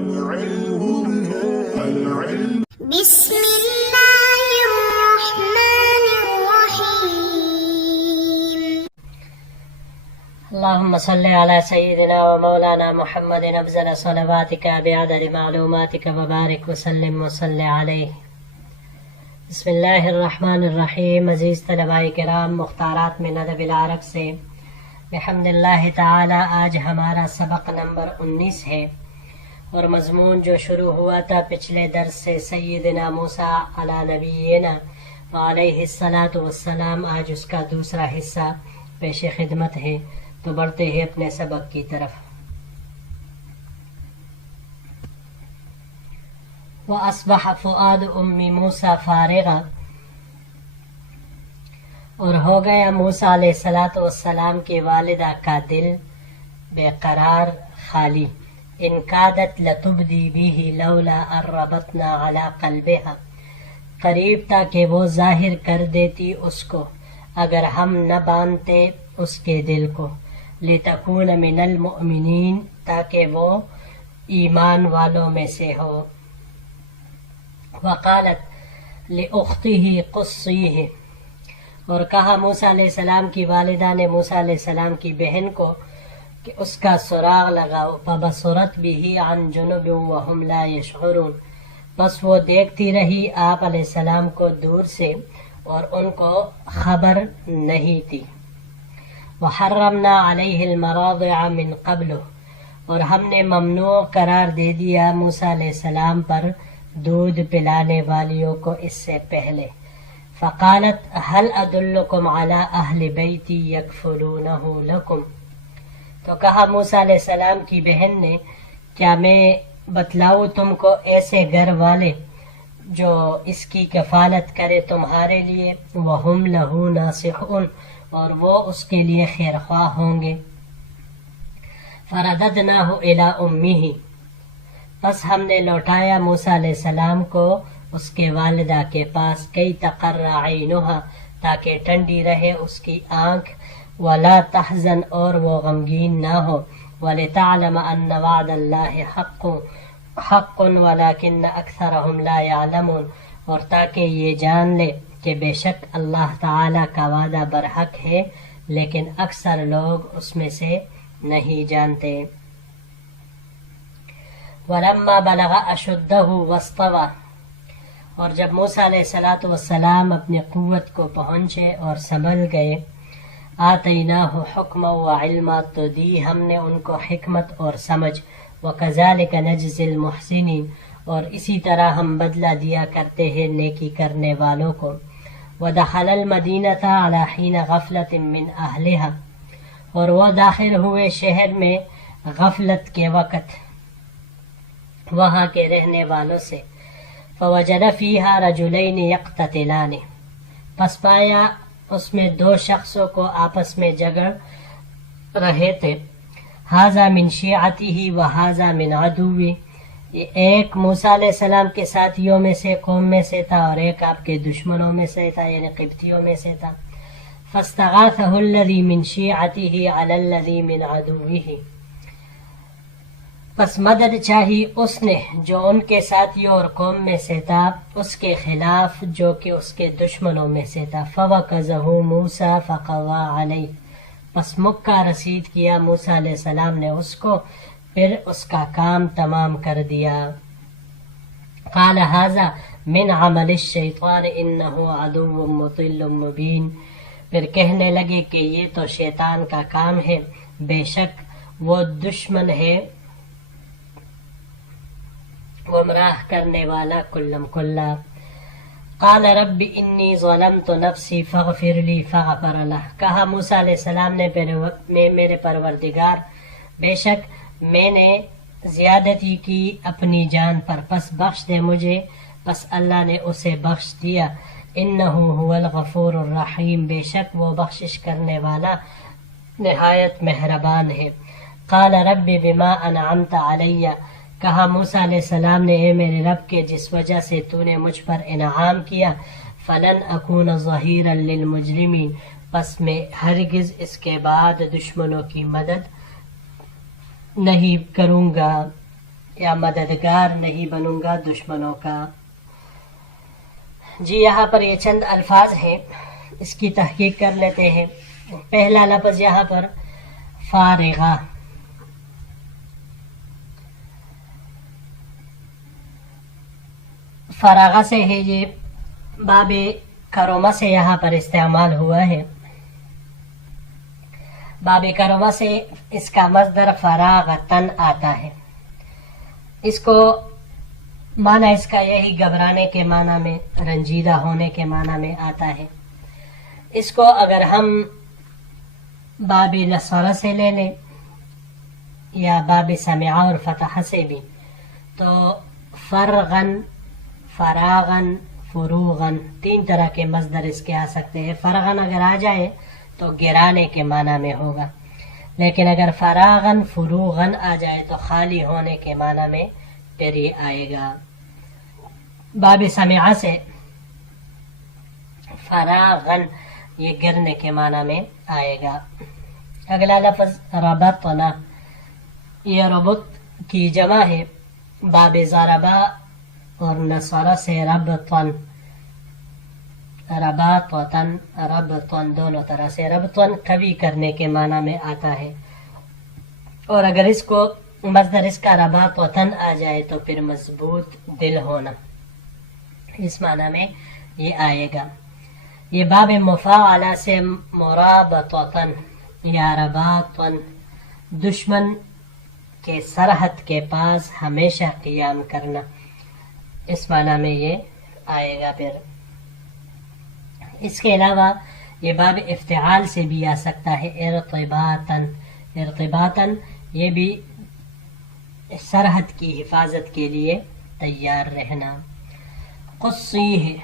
بسم اللہ الرحمن الرحیم اللهم صل على سيدنا ومولانا محمد افضل صلواتك بعدد معلوماتك وبارك وسلم وصل عليه. بسم اللہ الرحمن الرحیم. عزیز طلباء کرام، مختارات من ادب العرب سے بحمد اللہ تعالی آج ہمارا سبق نمبر 19 ہے، اور مضمون جو شروع ہوا تھا پچھلے درس سے سیدنا موسیٰ علی نبینا وعلیہ الصلاۃ والسلام، آج اس کا دوسرا حصہ پیش خدمت ہے. تو بڑھتے ہیں اپنے سبق کی طرف. وَأَصْبَحَ فُؤَادُ أُمِّ مُوسَى فَارِغًا، اور ہو گیا موسیٰ علیہ السلام کی والدہ کا دل بے قرار، خالی. إِن كَادَتْ لَتُبْدِي بِهِ لَوْلَا أَن رَّبَطْنَا عَلَى قَلْبِهَا، قریب تھا کہ وہ ظاہر کر دیتی اس کو اگر ہم نہ باندھتے اس کے دل کو. لِتَكُونَ مِنَ الْمُؤْمِنِينَ، تاکہ وہ ایمان والوں میں سے ہو. وَقَالَتْ لِأُخْتِهِ قُصِّيهِ، اور کہا موسیٰ علیہ السلام کی والدہ نے موسیٰ علیہ السلام کی بہن کو کہ اس کا سراغ لگاؤ. فَبَصُرَتْ بِهِ عَنْ جُنُبٍ وَهُمْ لَا يَشْعُرُونَ، بس وہ دیکھتی رہی آپ علیہ السلام کو دور سے اور ان کو خبر نہیں تھی. وَحَرَّمْنَا عَلَيْهِ الْمَرَاضِعَ مِنْ قَبْلُ، اور ہم نے ممنوع قرار دے دیا موسیٰ علیہ السلام پر دودھ پلانے والیوں کو اس سے پہلے. فَقَالَتْ هَلْ أَدُلُّكُمْ عَلَىٰ أَهْلِ بَيْتٍ يَكْفُلُونَهُ لَكُمْ، تو کہا موسیٰ علیہ السلام کی بہن نے کیا میں بتلاؤں تم کو ایسے گھر والے جو اس کی کفالت کرے تمہارے لیے. وَهُمْ لَهُ نَاصِحُونَ، اور وہ اس کے لیے خیر خواہ ہوں گے. فَرَدَدْنَاهُ إِلَىٰ أُمِّهِ، پس ہم نے لوٹایا موسیٰ علیہ السلام کو اس کے والدہ کے پاس. کئی تقر عینها، تاکہ ٹھنڈی رہے اس کی آنکھ. ولا تحزن، اور وہ غمگین نہ ہو. ولتعلم ان وعد اللہ حق ولكن اکثرهم لا يعلمون، اور تاکہ یہ جان لے کہ بے شک اللہ تعالی کا وعدہ برحق ہے لیکن اکثر لوگ اس میں سے نہیں جانتے. وَلَمَّا بَلَغَ أَشُدَّهُ وَاسْطَوَى، اور جب موسیٰ علیہ السلام اپنی قوت کو پہنچے اور سنبھل گئے. آتَيْنَاهُ حُكْمًا وَعِلْمًا، تو دی ہم نے ان کو حکمت اور سمجھ. وَكَذَلِكَ نَجْزِي الْمُحْسِنِينَ، اور اسی طرح ہم بدلہ دیا کرتے ہیں نیکی کرنے والوں کو. وَدَخَلَ الْمَدِينَةَ عَلَى حِينَ غَفْلَةٍ مِّنْ أَهْلِهَا، اور وہ داخل ہوئے شہر میں غفلت کے وقت وہاں کے رہنے والوں سے. فَوَجَدَ فِيهَا رَجُلَيْنِ يَقْتَتِلَانِ، پس پایا اس میں دو شخصوں کو آپس میں جھگڑ رہے تھے. هَذَا مِنْ شِيعَتِهِ وَهَذَا مِنْ عَدُوِّهِ، یہ ایک موسیٰ علیہ السلام کے ساتھیوں میں سے قوم میں سے تھا اور ایک آپ کے دشمنوں میں سے تھا، یعنی قبطیوں میں سے تھا. فَاسْتَغَاثَهُ الَّذِي مِنْ شِيعَتِهِ عَلَى الَّذِي مِنْ عَدُوِّهِ، پس مدد چاہی اس نے جو ان کے ساتھیوں اور قوم میں سے تھا اس کے خلاف جو کہ اس کے دشمنوں میں سے تھا. فَوَكَزَهُ مُوسَى فَقَضَىٰ عَلَيْهِ، پس مکہ رسید کیا موسیٰ علیہ السلام نے اس کو، پھر اس کا کام تمام کر دیا. قَالَ هَذَا مِنْ عَمَلِ الشَّيْطَانِ إِنَّهُ عَدُوٌّ مُضِلٌّ مُبِينٌ، پھر کہنے لگے کہ یہ تو شیطان کا کام ہے، بے شک وہ دشمن ہے گمراہ کرنے والا کلم کلا. قال رب انی ظلمت نفسی فاغفر لی فغفر له، کہا موسیٰ علیہ السلام نے میرے پروردگار بے شک میں نے زیادتی کی اپنی جان پر، پس بخش دے مجھے. پس اللہ نے اسے بخش دیا. انہ هو الغفور الرحیم، بے شک وہ بخشش کرنے والا نہایت مہربان ہے. قال رب بما انعمت علی، کہا موسیٰ علیہ السلام نے اے میرے رب کے جس وجہ سے تو نے مجھ پر انعام کیا. فلن اکون ظہیرا للمجرمین، پس میں ہرگز اس کے بعد دشمنوں کی مدد نہیں کروں گا. یا مددگار نہیں بنوں گا دشمنوں کا. جی یہاں پر یہ چند الفاظ ہیں، اس کی تحقیق کر لیتے ہیں. پہلا لفظ یہاں پر فارغہ. فراغہ سے ہے، یہ باب کرما سے یہاں پر استعمال ہوا ہے. باب کرما سے اس کا مصدر فراغتن آتا ہے. اس کو معنی اس کا یہی گھبرانے کے معنی میں، رنجیدہ ہونے کے معنی میں آتا ہے. اس کو اگر ہم باب نصرہ سے لے لیں یا باب سمعہ اور فتح سے بھی، تو فرغن، فراغن، فروغن، تین طرح کے مصدر اس کے آ سکتے ہیں. فرغن اگر آ جائے تو گرانے کے معنی میں ہوگا، لیکن اگر فراغن فروغن آ جائے تو خالی ہونے کے معنی میں پھر یہ آئے گا. باب سمعہ سے فراغن یہ گرنے کے معنی میں آئے گا. اگلا لفظ ربطنا، یہ ربط کی جمع ہے. باب ضربہ اور نصرہ سے ربطن، رباطتن، ربطن دونوں طرح سے. ربطن کبھی کرنے کے معنی میں آتا ہے، اور اگر اس کو مصدر اس کا رباطتن آ جائے تو پھر مضبوط دل ہونا، اس معنی میں یہ آئے گا. یہ باب مفاعلہ سے مرابطتن یا رباطن، دشمن کے سرحد کے پاس ہمیشہ قیام کرنا، اس معنی میں یہ آئے گا. پھر اس کے علاوہ یہ باب افتعال سے بھی آ سکتا ہے. ارتباطن، ارتباطن یہ بھی سرحد کی حفاظت کے لیے تیار رہنا. قصیہ،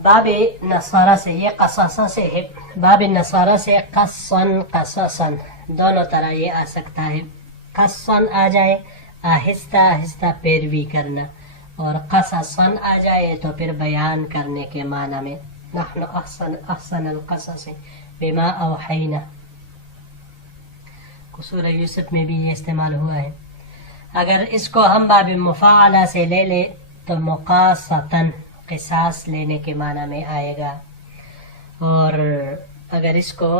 باب نصارہ سے، یہ قصصہ سے ہے. باب نصارہ سے قصن، قصصن دونوں طرح یہ آ سکتا ہے. قصن آ جائے آہستہ آہستہ پیروی کرنا، اور قصصن آ جائے تو پھر بیان کرنے کے معنی میں. نحن احسن القصص بما اوحینا، سورہ یوسف میں بھی یہ استعمال ہوا ہے. اگر اس کو ہم باب مفاعلہ سے لے لیں تو مقاصتن، قصاص لینے کے معنی میں آئے گا. اور اگر اس کو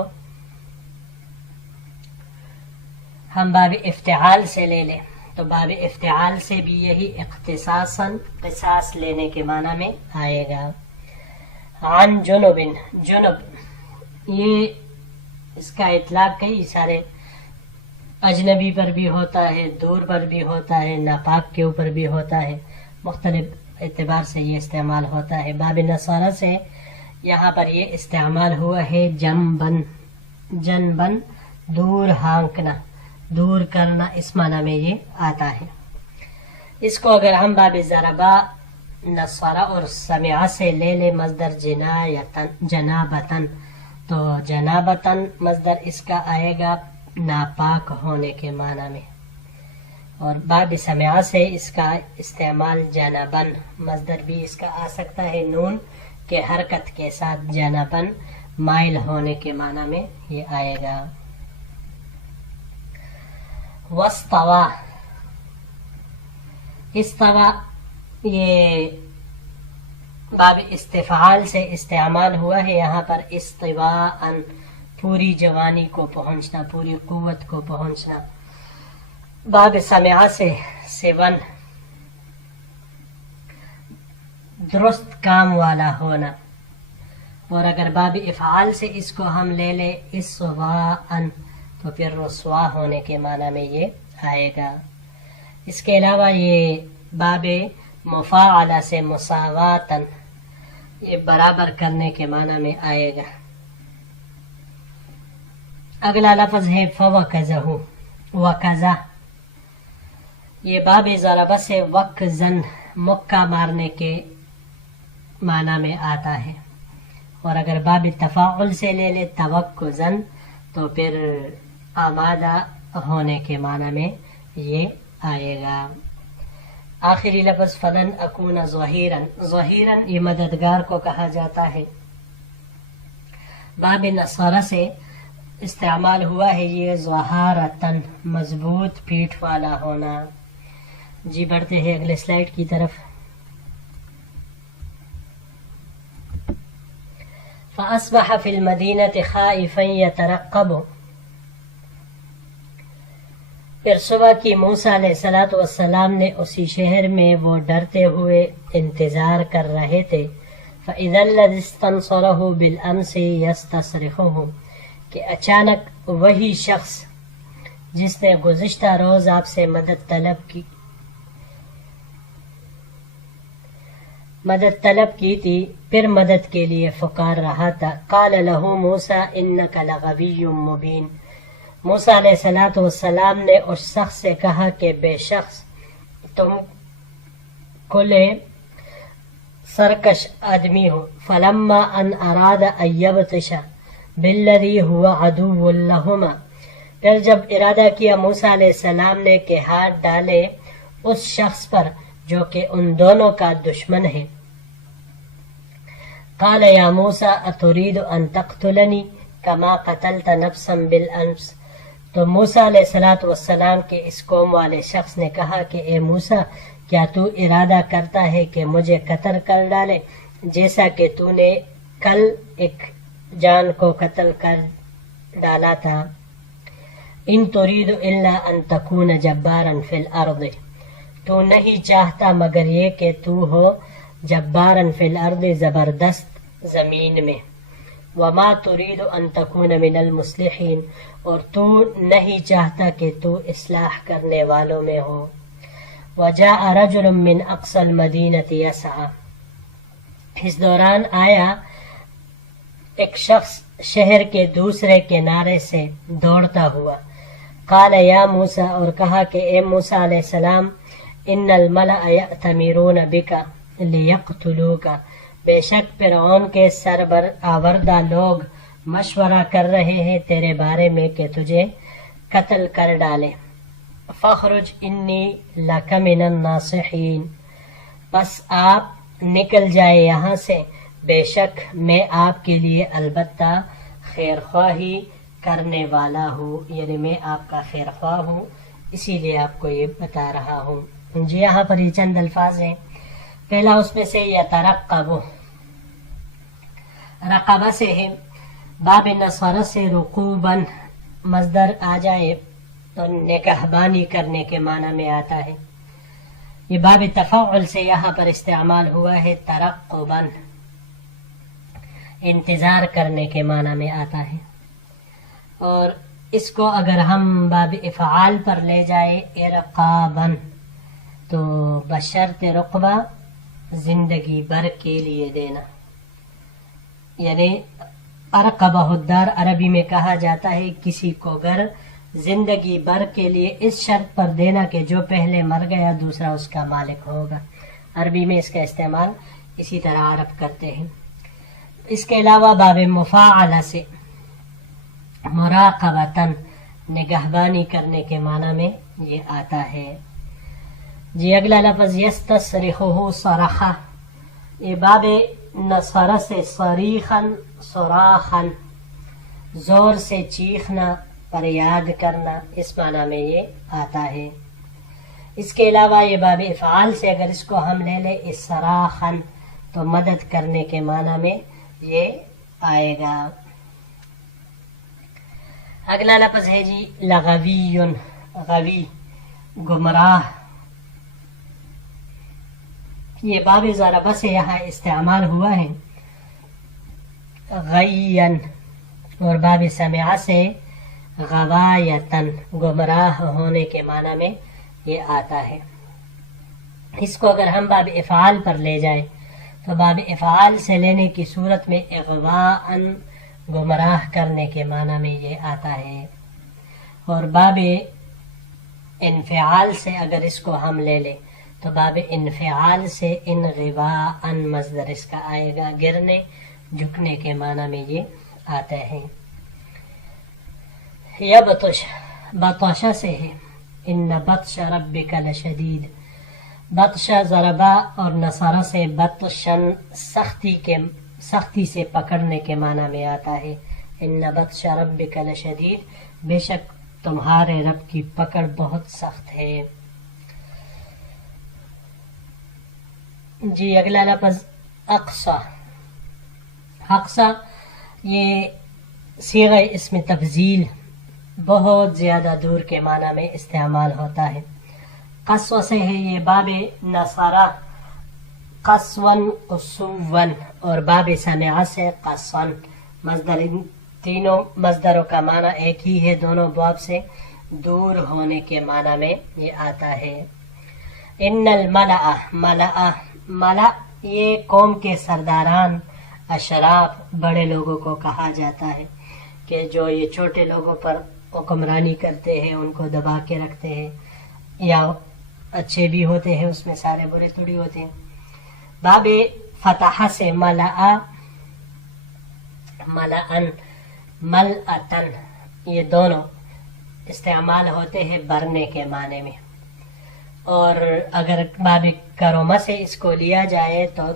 ہم باب افتعال سے لے لیں تو باب افتعال سے بھی یہی اختصاصاً قصاص لینے کے معنی میں آئے گا. عن جنب، جنب یہ اس کا اطلاق کئی سارے اجنبی پر بھی ہوتا ہے، دور پر بھی ہوتا ہے، ناپاک کے اوپر بھی ہوتا ہے، مختلف اعتبار سے یہ استعمال ہوتا ہے. باب نصارہ سے یہاں پر یہ استعمال ہوا ہے جنبن، جنبن دور ہانکنا، دور کرنا، اس معنی میں یہ آتا ہے. اس کو اگر ہم باب ضربہ، نصارہ اور سمعہ سے لے لے مصدر جنایتن، جنابتن، تو جنابتن مصدر اس کا آئے گا ناپاک ہونے کے معنی میں. اور باب سمعہ سے اس کا استعمال جنبن، مصدر بھی اس کا آ سکتا ہے نون کے حرکت کے ساتھ، جنبن مائل ہونے کے معنی میں یہ آئے گا. واستوا، استوا یہ باب استفعال سے استعمال ہوا ہے. یہاں پر استواءً پوری جوانی کو پہنچنا، پوری قوت کو پہنچنا. باب سمعہ سے سون درست کام والا ہونا. اور اگر باب افعال سے اس کو ہم لے لیں اسواءً تو پھر رسوا ہونے کے معنی میں یہ آئے گا. اس کے علاوہ یہ باب مفاعلہ سے مساواتاً، یہ برابر کرنے کے معنی میں آئے گا. اگلا لفظ ہے فوکزہ، وکزہ، یہ باب ضربہ سے وکزن مکہ مارنے کے معنی میں آتا ہے. اور اگر باب تفاعل سے لے لے توکزن تو پھر آمادہ ہونے کے معنی میں یہ آئے گا. آخری لفظ فلن اکون ظہیراً، ظہیراً یہ مددگار کو کہا جاتا ہے. باب نصارہ سے استعمال ہوا ہے یہ ظہارتن، مضبوط پیٹھ والا ہونا۔ جی بڑھتے ہیں اگلے سلائیڈ کی طرف۔ فَأَصْبَحَ فِي الْمَدِينَةِ خَائِفًا يَتَرَقَّبُ، پھر صبح کی موسیٰ علیہ السلام نے اسی شہر میں وہ ڈرتے ہوئے انتظار کر رہے تھے۔ فَإِذَا الَّذِي اسْتَنصَرَهُ بِالْأَمْسِ يَسْتَصْرِخُهُ، کہ اچانک وہی شخص جس نے گزشتہ روز آپ سے مدد طلب کی تھی پھر مدد کے لیے پکار رہا تھا۔ قال له موسیٰ انک لغوی مبین، موسیٰ علیہ السلام نے اس شخص سے کہا کہ بے شخص تم کھلے سرکش آدمی ہو۔ فلما ان اراد ان یبطش بالذی هو عدو لہما، پھر جب ارادہ کیا موسیٰ علیہ السلام نے کہ ہاتھ ڈالے اس شخص پر جو کہ ان دونوں کا دشمن ہے۔ قال یا موسیٰ اتريد ان تقتلنی کما قتلت نفسا بالامس، تو موسیٰ علیہ السلام کے اس قوم والے شخص نے کہا کہ اے موسیٰ، کیا تو ارادہ کرتا ہے کہ مجھے قتل کر ڈالے جیسا کہ تو نے کل ایک جان کو قتل کر ڈالا تھا؟ ان تريد الا ان تكون جبارا في الارض، تو نہیں چاہتا مگر یہ کہ تو ہو جبارا فی الارض، زبردست زمین میں۔ وما تريد ان تكون من المصلحین، اور تو نہیں چاہتا کہ تو اصلاح کرنے والوں میں ہو۔ وجاء رجل من اقصى المدینة یسعی، اس دوران آیا ایک شخص شہر کے دوسرے کنارے سے دوڑتا ہوا۔ قال یا موسیٰ، اور کہا کہ اے موسیٰ علیہ السلام، ان الملأ یأتمرون بک لیقتلوک، بے شک فرعون کے آوردہ لوگ مشورہ کر رہے ہیں تیرے بارے میں کہ تجھے قتل کر ڈالے۔ فاخرج انی لک من الناصحین، بس آپ نکل جائے یہاں سے، بے شک میں آپ کے لیے البتہ خیر خواہی کرنے والا ہوں، یعنی میں آپ کا خیر خواہ ہوں، اسی لیے آپ کو یہ بتا رہا ہوں۔ جی یہاں پر یہ چند الفاظ ہیں۔ پہلا اس میں سے یترقب، رقبہ سے ہے، باب نصر سے رقوباً مصدر آ جائے تو نگہبانی کرنے کے معنی میں آتا ہے۔ یہ باب تفاعل سے یہاں پر استعمال ہوا ہے، ترقباً انتظار کرنے کے معنی میں آتا ہے۔ اور اس کو اگر ہم باب افعال پر لے جائے ارقاباً، تو بشرط رقبہ زندگی بھر کے لیے دینا، یعنی ارقبہ الدار عربی میں کہا جاتا ہے کسی کو گھر زندگی بھر کے لیے اس شرط پر دینا کہ جو پہلے مر گیا دوسرا اس کا مالک ہوگا۔ عربی میں اس کا استعمال اسی طرح عرب کرتے ہیں۔ اس کے علاوہ باب مفاعلہ سے مراقبتاً نگہبانی کرنے کے معنی میں یہ آتا ہے۔ جی اگلا لفظ یستصرخہ صرخہ، یہ باب نصر سے صریخاً صراخاً، زور سے چیخنا، فریاد کرنا، اس معنی میں یہ آتا ہے۔ اس کے علاوہ یہ باب افعال سے اگر اس کو ہم لے لیں اصراخاً، تو مدد کرنے کے معنی میں یہ آئے گا۔ اگلا لفظ ہے جی لغوی، غوی گمراہ، یہ باب ضربہ سے یہاں استعمال ہوا ہے، غیّن، اور باب سمعہ سے غوایتاً، گمراہ ہونے کے معنی میں یہ آتا ہے۔ اس کو اگر ہم باب افعال پر لے جائیں تو باب افعال سے لینے کی صورت میں اغواءً، گمراہ کرنے کے معنی میں یہ آتا ہے۔ اور باب انفعال سے اگر اس کو ہم لے لیں تو باب انفعال سے انغواءً مصدر اس کا آئے گا، گرنے جھکنے کے معنی میں یہ آتا ہے۔ یبطش، بطش سے ہے، ان بطش ربک لشدید، بطش ضربہ اور نصر سے بطشن، سختی سے پکڑنے کے معنی میں آتا ہے، ان بطش ربک لشدید، بے شک تمہارے رب کی پکڑ بہت سخت ہے۔ جی اگلا لفظ اقصا۔ اقصا یہ صیغہ اسم تفضیل بہت زیادہ دور کے معنی میں استعمال ہوتا ہے۔ قصو سے ہے یہ باب نصرہ قصون قصون، اور باب سمع سے قصن، مصدر ان تینوں مصدروں کا معنی ایک ہی ہے، دونوں باب سے دور ہونے کے معنی میں یہ آتا ہے۔ ان الملأ، ملأ یہ قوم کے سرداران، اشراف بڑے لوگوں کو کہا جاتا ہے کہ جو یہ چھوٹے لوگوں پر حکمرانی کرتے ہیں، ان کو دبا کے رکھتے ہیں، یا اچھے بھی ہوتے ہیں، اس میں سارے برے تھوڑی ہوتے ہیں۔ باب فتح سے ملأ، ملأن، ملأتن، یہ دونوں استعمال ہوتے ہیں بھرنے کے معنی میں، اور اگر باب کرومہ سے اس کو لیا جائے تو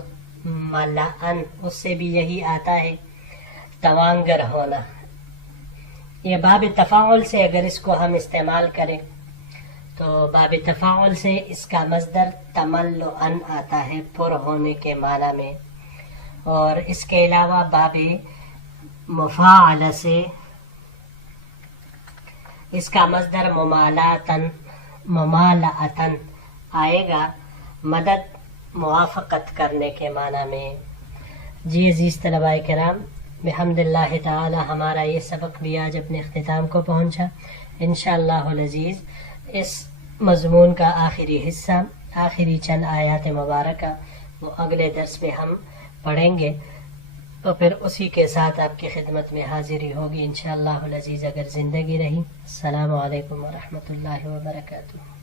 ملأن، اس سے بھی یہی آتا ہے توانگر ہونا۔ یہ باب تفاعل سے اگر اس کو ہم استعمال کریں تو باب تفاعل سے اس کا مصدر تملؤن آتا ہے، پر ہونے کے معنی میں، اور اس کے علاوہ باب مفاعل سے اس کا مصدر ممالاتن، ممالاتن آئے گا، مدد موافقت کرنے کے معنی میں۔ جی عزیز طلباء کرام، بحمد اللہ تعالی ہمارا یہ سبق بھی آج اپنے اختتام کو پہنچا۔ انشاءاللہ العزیز اس مضمون کا آخری حصہ، آخری چند آیات مبارکہ وہ اگلے درس میں ہم پڑھیں گے، تو پھر اسی کے ساتھ آپ کی خدمت میں حاضری ہوگی انشاءاللہ العزیز اگر زندگی رہی۔ السلام علیکم ورحمۃ اللہ وبرکاتہ۔